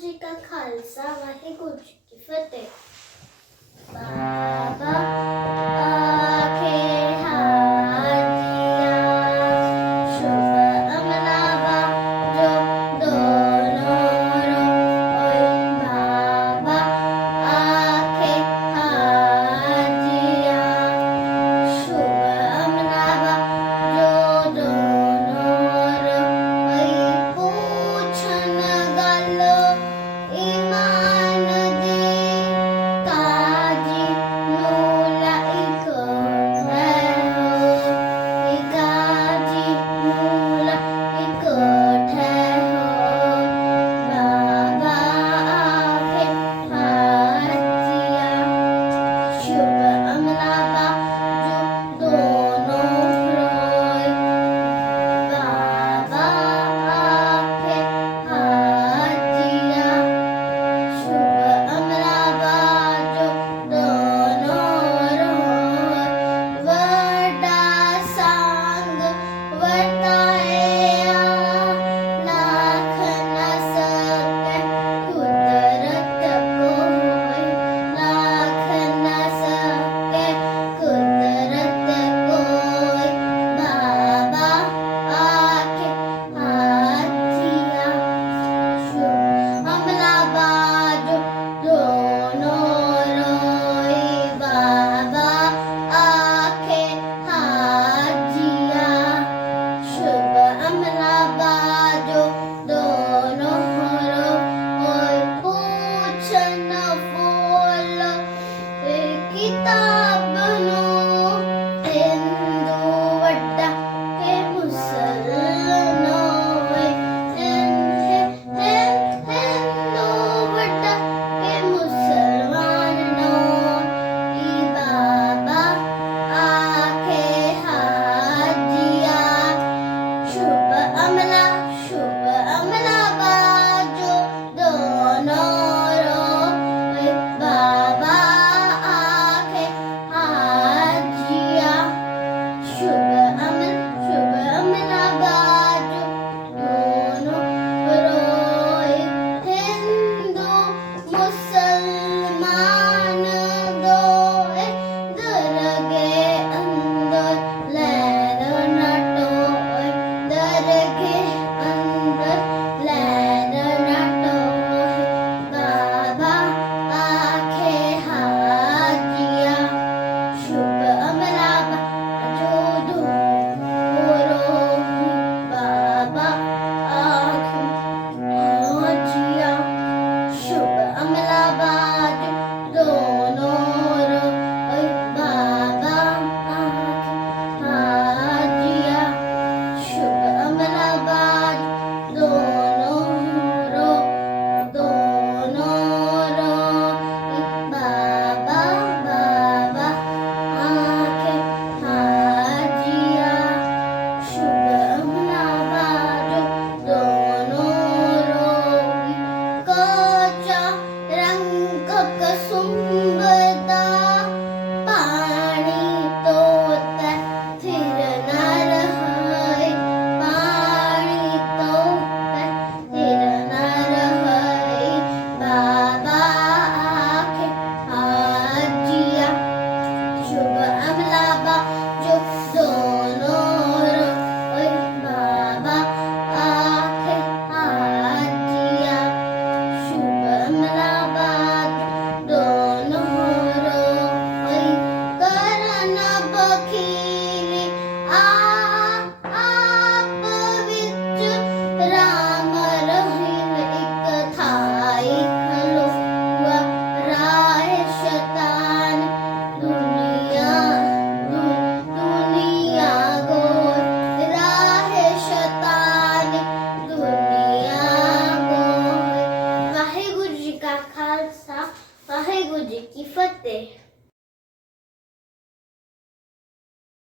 Magica calça, va fi cu fete. Ba, ba, ba.